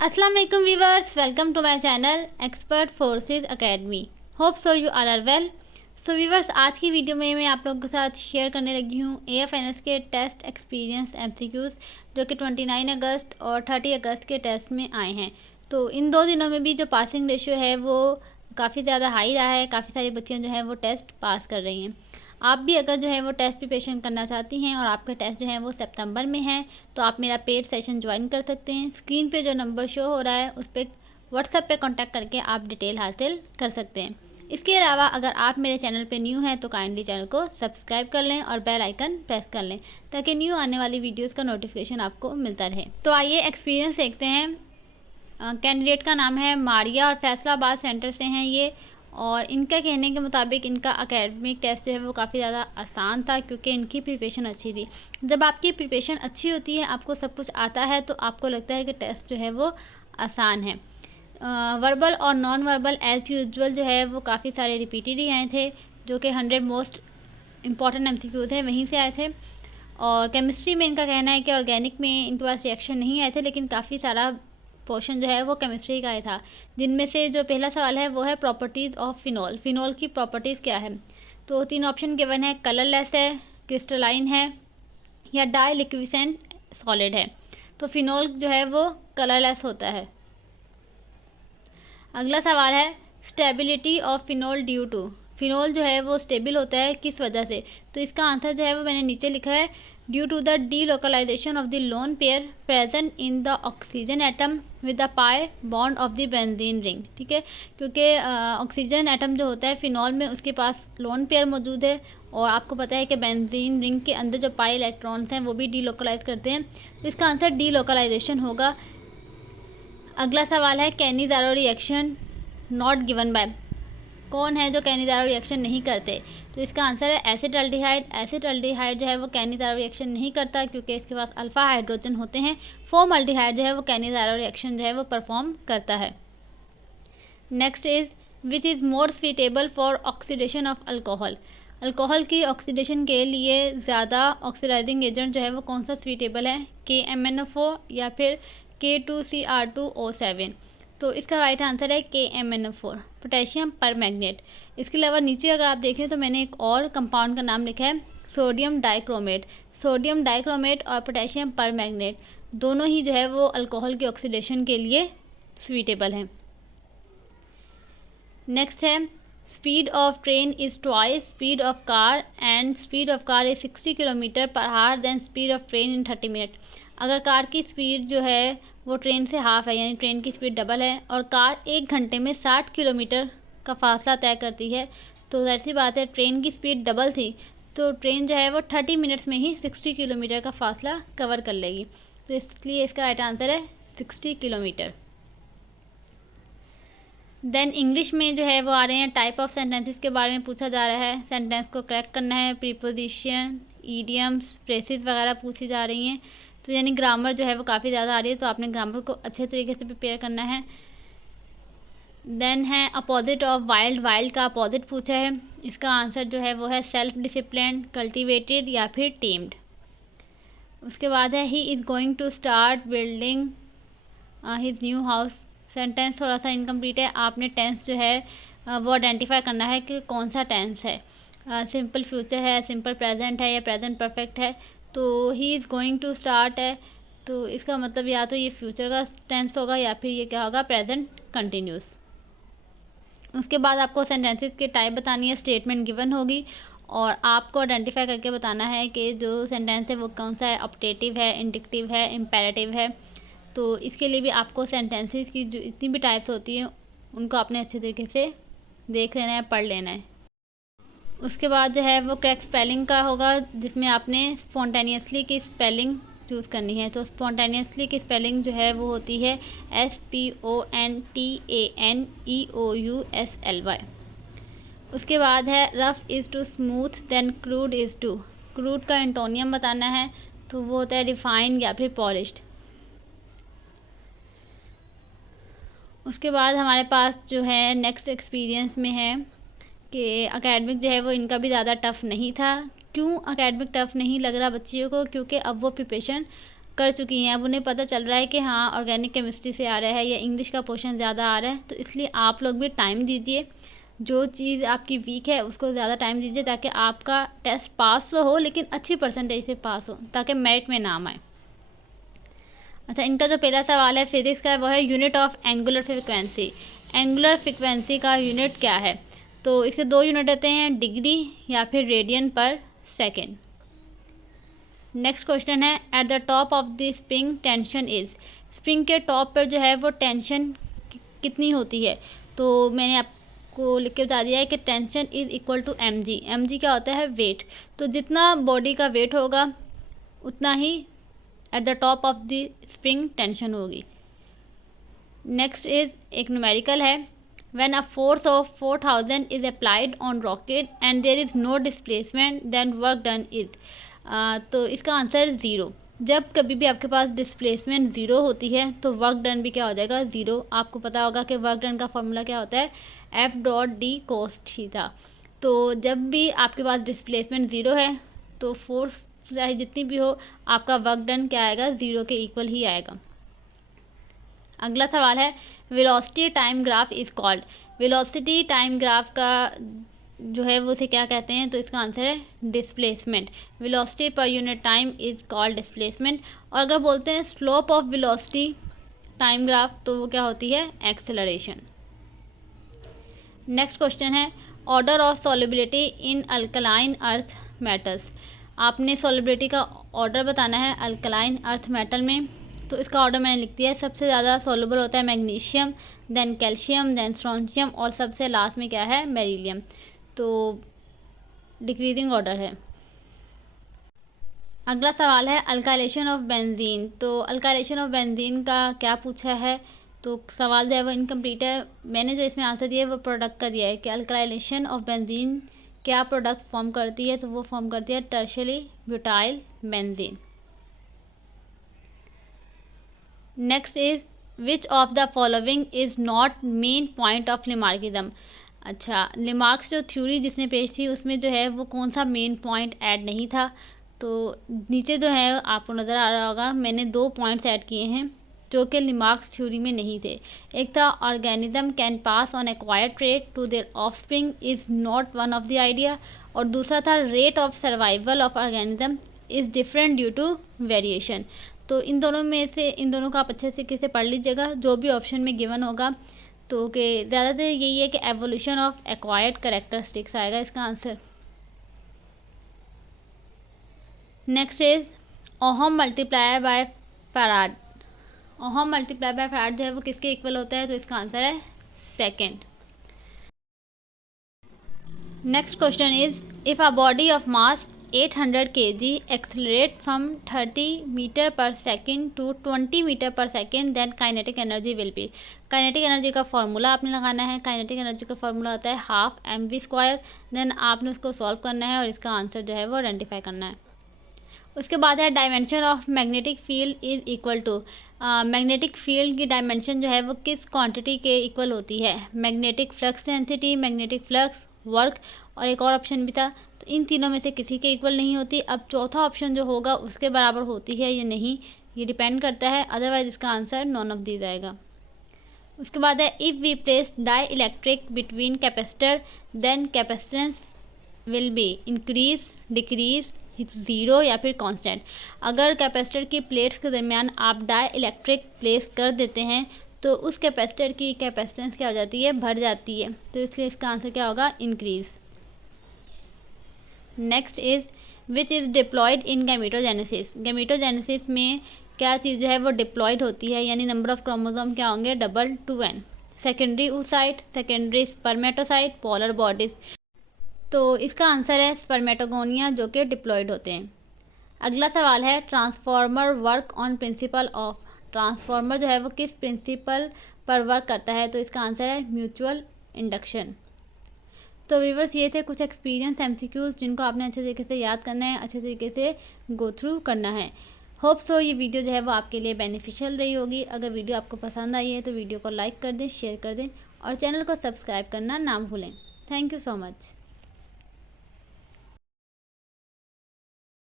Assalamu alaikum viewers, welcome to my channel Expert Forces Academy. Hope so you all are well. So viewers, आज की video में मैं आप लोगों के साथ शेयर करने लगी हूँ AFNS के टेस्ट एक्सपीरियंस MCQs जो कि 29 अगस्त और 30 अगस्त के टेस्ट में आए हैं। तो इन दो दिनों में भी जो पासिंग रेशियो है वो काफ़ी ज़्यादा हाई रहा है। काफ़ी सारी बच्चियाँ जो हैं वो टेस्ट पास कर रही हैं। आप भी अगर जो है वो टेस्ट प्रिपरेशन करना चाहती हैं और आपके टेस्ट जो हैं वो सितंबर में हैं तो आप मेरा पेड सेशन ज्वाइन कर सकते हैं। स्क्रीन पे जो नंबर शो हो रहा है उस पर व्हाट्सएप पे कांटेक्ट करके आप डिटेल हासिल कर सकते हैं। इसके अलावा अगर आप मेरे चैनल पे न्यू हैं तो काइंडली चैनल को सब्सक्राइब कर लें और बेल आइकन प्रेस कर लें ताकि न्यू आने वाली वीडियोज़ का नोटिफिकेशन आपको मिलता रहे। तो आइए एक्सपीरियंस देखते हैं। कैंडिडेट का नाम है मारिया और फैसलाबाद सेंटर से हैं ये। और इनका कहने के मुताबिक इनका एकेडमिक टेस्ट जो है वो काफ़ी ज़्यादा आसान था क्योंकि इनकी प्रिपरेशन अच्छी थी। जब आपकी प्रिपरेशन अच्छी होती है, आपको सब कुछ आता है, तो आपको लगता है कि टेस्ट जो है वो आसान है। वर्बल और नॉन वर्बल एज यूजुअल जो है वो काफ़ी सारे रिपीटेड ही आए थे, जो कि 100 मोस्ट इम्पॉर्टेंट MCQ थे, वहीं से आए थे। और केमिस्ट्री में इनका कहना है कि ऑर्गेनिक में इनके पास रिएक्शन नहीं आए थे, लेकिन काफ़ी सारा पोर्शन जो है वो केमिस्ट्री का ही था। जिनमें से जो पहला सवाल है वो है प्रॉपर्टीज़ ऑफ फिनॉल। फिनॉल की प्रॉपर्टीज़ क्या है? तो 3 ऑप्शन गिवन है, कलरलेस है, क्रिस्टलाइन है या डाई लिक्विसेंट सॉलिड है। तो फिनॉल जो है वो कलरलेस होता है। अगला सवाल है, stability of phenol due to. Phenol जो है वो स्टेबल होता है किस वजह से? तो इसका आंसर जो है वो मैंने नीचे लिखा है, due to the delocalization of the lone pair present in the oxygen atom with the pi bond of the benzene ring. ठीक है, क्योंकि ऑक्सीजन एटम जो होता है फिनॉल में उसके पास लोन पेयर मौजूद है और आपको पता है कि बेंजीन रिंग के अंदर जो पाई इलेक्ट्रॉन्स हैं वो भी डीलोकलाइज करते हैं। तो इसका आंसर डीलोकलाइजेशन होगा। अगला सवाल है, Cannizzaro reaction not given by. कौन है जो कैनिज़ारो रिएक्शन नहीं करते? तो इसका आंसर है एसिटाल्डिहाइड। एसिटाल्डिहाइड जो है वो कैनिज़ारो रिएक्शन नहीं करता क्योंकि इसके पास अल्फ़ा हाइड्रोजन होते हैं। फॉर्मल्डिहाइड जो है वो कैनिज़ारो रिएक्शन जो है वो परफॉर्म करता है। Next is, which is more suitable for oxidation of alcohol. Alcohol की ऑक्सीडेशन के लिए ज़्यादा ऑक्सीडाइजिंग एजेंट जो है वो कौन सा स्वीटेबल है? KMnO4 या फिर K2Cr2O7। तो इसका राइट आंसर है KMnO4, पोटेशियम परमैंगनेट। इसके अलावा नीचे अगर आप देखें तो मैंने एक और कंपाउंड का नाम लिखा है, सोडियम डाइक्रोमेट। सोडियम डाइक्रोमेट और पोटेशियम परमैंगनेट दोनों ही जो है वो अल्कोहल की ऑक्सीडेशन के लिए स्वीटेबल हैं। नेक्स्ट है, speed of train is twice speed of car and speed of car is 60 kilometre per hour then speed of train in 30 minute. अगर कार की स्पीड जो है वो ट्रेन से हाफ है, यानी ट्रेन की स्पीड डबल है, और कार 1 घंटे में 60 किलोमीटर का फासला तय करती है, तो ऐसी बात है ट्रेन की स्पीड डबल थी तो ट्रेन जो है वो 30 मिनट्स में ही 60 किलोमीटर का फासला कवर कर लेगी। तो इसलिए इसका राइट आंसर है 60 किलोमीटर। देन इंग्लिश में जो है वो आ रहे हैं, टाइप ऑफ सेंटेंसेस के बारे में पूछा जा रहा है। सेंटेंस को करेक्ट करना है, प्रीपोजिशन, ईडियम्स, फ्रेसेस वगैरह पूछी जा रही हैं। तो यानी ग्रामर जो है वो काफ़ी ज़्यादा आ रही है, तो आपने ग्रामर को अच्छे तरीके से प्रिपेयर करना है। देन है अपोजिट ऑफ वाइल्ड। वाइल्ड का अपोजिट पूछा है, इसका आंसर जो है वो है सेल्फ डिसिप्लिन, कल्टिवेटेड या फिर टेम्ड। उसके बाद है, he is going to start building his new house. Sentence थोड़ा सा इनकम्प्लीट है, आपने टेंस जो है वो आइडेंटिफाई करना है कि कौन सा टेंस है। सिंपल फ्यूचर है, सिंपल प्रेजेंट है या प्रेजेंट परफेक्ट है। तो he is going to start है तो इसका मतलब या तो ये फ्यूचर का टेंस होगा या फिर ये क्या होगा, प्रेजेंट कंटिन्यूस। उसके बाद आपको सेंटेंसेस की टाइप बतानी है, स्टेटमेंट गिवन होगी और आपको आइडेंटिफाई करके बताना है कि जो सेंटेंस है वो कौन सा है, ऑप्टेटिव है, इंडिकेटिव है, इम्पेरेटिव है। तो इसके लिए भी आपको सेंटेंसेस की जो इतनी भी टाइप्स होती हैं उनको आपने अच्छे तरीके से देख लेना है, पढ़ लेना है। उसके बाद जो है वो करेक्ट स्पेलिंग का होगा, जिसमें आपने स्पॉन्टेनियसली की स्पेलिंग चूज़ करनी है। तो स्पॉन्टेनियसली की स्पेलिंग जो है वो होती है SPONTANEOUSLY। उसके बाद है, rough is to smooth then crude is to. Crude का एंटोनियम बताना है, तो वो होता है रिफाइंड या फिर पॉलिश्ड। उसके बाद हमारे पास जो है नेक्स्ट एक्सपीरियंस में है कि एकेडमिक जो है वो इनका भी ज़्यादा टफ़ नहीं था। क्यों एकेडमिक टफ़ नहीं लग रहा बच्चियों को? क्योंकि अब वो प्रिपरेशन कर चुकी हैं, अब उन्हें पता चल रहा है कि हाँ ऑर्गेनिक केमिस्ट्री से आ रहा है या इंग्लिश का पोर्शन ज़्यादा आ रहा है, तो इसलिए आप लोग भी टाइम दीजिए, जो चीज़ आपकी वीक है उसको ज़्यादा टाइम दीजिए ताकि आपका टेस्ट पास तो हो लेकिन अच्छी परसेंटेज से पास हो, ताकि मेरिट में नाम आए। अच्छा, इनका जो पहला सवाल है फिजिक्स का वो है unit of angular frequency. Angular frequency का यूनिट क्या है? तो इसके दो यूनिट होते हैं, डिग्री या फिर रेडियन पर सेकेंड। नेक्स्ट क्वेश्चन है eight the top of the spring tension is. Spring के टॉप पर जो है वो टेंशन कितनी होती है? तो मैंने आपको लिख के बता दिया है कि tension is equal to M G. M G क्या होता है? वेट। तो जितना बॉडी का वेट होगा उतना ही at the top of the spring tension होगी। नेक्स्ट इज एक न्यूमेरिकल है, when a force of 4000 is applied on rocket and there is no displacement then work done is. तो इसका आंसर 0। जब कभी भी आपके पास डिस्प्लेसमेंट 0 होती है तो वर्क डन भी क्या हो जाएगा? 0। आपको पता होगा कि वर्क डन का फॉर्मूला क्या होता है? F.D cos theta. तो जब भी आपके पास डिस्प्लेसमेंट 0 है तो फोर्स चाहे जितनी भी हो, आपका वर्क डन क्या आएगा? 0 के इक्वल ही आएगा। अगला सवाल है velocity time graph is called. Velocity time graph का जो है वो उसे क्या कहते हैं? तो इसका आंसर है displacement. Velocity per unit time is called displacement. और अगर बोलते हैं slope of velocity time graph तो वो क्या होती है? एक्सेलरेशन। नेक्स्ट क्वेश्चन है order of solubility in alkaline earth metals. आपने सॉल्युबिलिटी का ऑर्डर बताना है अल्कलाइन अर्थ मेटल में। तो इसका ऑर्डर मैंने लिख दिया है, सबसे ज़्यादा सॉल्युबल होता है magnesium, then calcium, then strontium और सबसे लास्ट में क्या है? बेरिलियम। तो डिक्रीजिंग ऑर्डर है। अगला सवाल है अल्काइलेशन ऑफ बेंजीन। तो अल्काइलेशन ऑफ बेंजीन का क्या पूछा है? तो सवाल जो है वो इनकम्प्लीट है। मैंने जो इसमें आंसर दिया है वो प्रोडक्ट का दिया है कि अल्काइलेशन ऑफ बेंजीन क्या प्रोडक्ट फॉर्म करती है? तो वो फॉर्म करती है tertiary butyl benzene. Next is which of the following is not main point of Lamarckism. अच्छा, लेमार्क्स जो थ्योरी जिसने पेश थी उसमें जो है वो कौन सा मेन पॉइंट ऐड नहीं था? तो नीचे जो है आपको नज़र आ रहा होगा, मैंने 2 पॉइंट्स ऐड किए हैं जो कि लेमार्क्स थ्योरी में नहीं थे। एक था organism can pass on acquired trait to their offspring is not one of the idea, और दूसरा था rate of survival of organism is different due to variation. तो इन दोनों में से इन दोनों का आप अच्छे से कैसे पढ़ लीजिएगा, जो भी ऑप्शन में गिवन होगा। तो कि ज़्यादातर यही है कि एवोल्यूशन ऑफ एक्वायर्ड कैरेक्टरिस्टिक्स आएगा इसका answer. Next is ohm multiply by farad. Ohm multiply by farad जो है वो किसके इक्वल होता है? तो इसका आंसर है second. Next question is if a body of mass 800 kg accelerate from 30 metre per second to 20 metre per second then kinetic energy will be. Kinetic energy का फॉर्मूला आपने लगाना है। काइनेटिक एनर्जी का फॉर्मूला होता है half mv²। Then आपने उसको solve करना है और इसका आंसर जो है वो आइडेंटिफाई करना है। उसके बाद है dimension of magnetic field is equal to. Magnetic field की डायमेंशन जो है वो किस क्वांटिटी के इक्वल होती है? Magnetic flux density, magnetic flux, work, और एक और ऑप्शन भी था। तो इन तीनों में से किसी के इक्वल नहीं होती। अब चौथा ऑप्शन जो होगा उसके बराबर होती है या नहीं, ये डिपेंड करता है, अदरवाइज इसका आंसर नॉन ऑफ दीज आएगा। उसके बाद है if we place dielectric between capacitor then capacitance will be increase, decrease, 0 या फिर कांस्टेंट। अगर कैपेसिटर की प्लेट्स के दरमियान आप डाई इलेक्ट्रिक प्लेस कर देते हैं तो उस कैपेसिटर की कैपेसिटेंस क्या हो जाती है? बढ़ जाती है। तो इसलिए इसका आंसर क्या होगा? Increase. Next is which is deployed in gametogenesis. Gametogenesis में क्या चीज़ जो है वो डिप्लॉयड होती है, यानी नंबर ऑफ क्रोमोसोम क्या होंगे? Double two N. Secondary oocyte, secondary spermatocyte, polar bodies. तो इसका आंसर है स्पर्मेटोगोनिया जो कि डिप्लॉयड होते हैं। अगला सवाल है transformer work on principle of. Transformer जो है वो किस प्रिंसिपल पर वर्क करता है? तो इसका आंसर है म्यूचुअल इंडक्शन। तो व्यूअर्स ये थे कुछ एक्सपीरियंस एमसीक्यूज जिनको आपने अच्छे तरीके से याद करना है, अच्छे तरीके से गो थ्रू करना है। होप सो ये वीडियो जो है वो आपके लिए बेनिफिशियल रही होगी। अगर वीडियो आपको पसंद आई है तो वीडियो को लाइक कर दें, शेयर कर दें और चैनल को सब्सक्राइब करना ना भूलें। Thank you so much.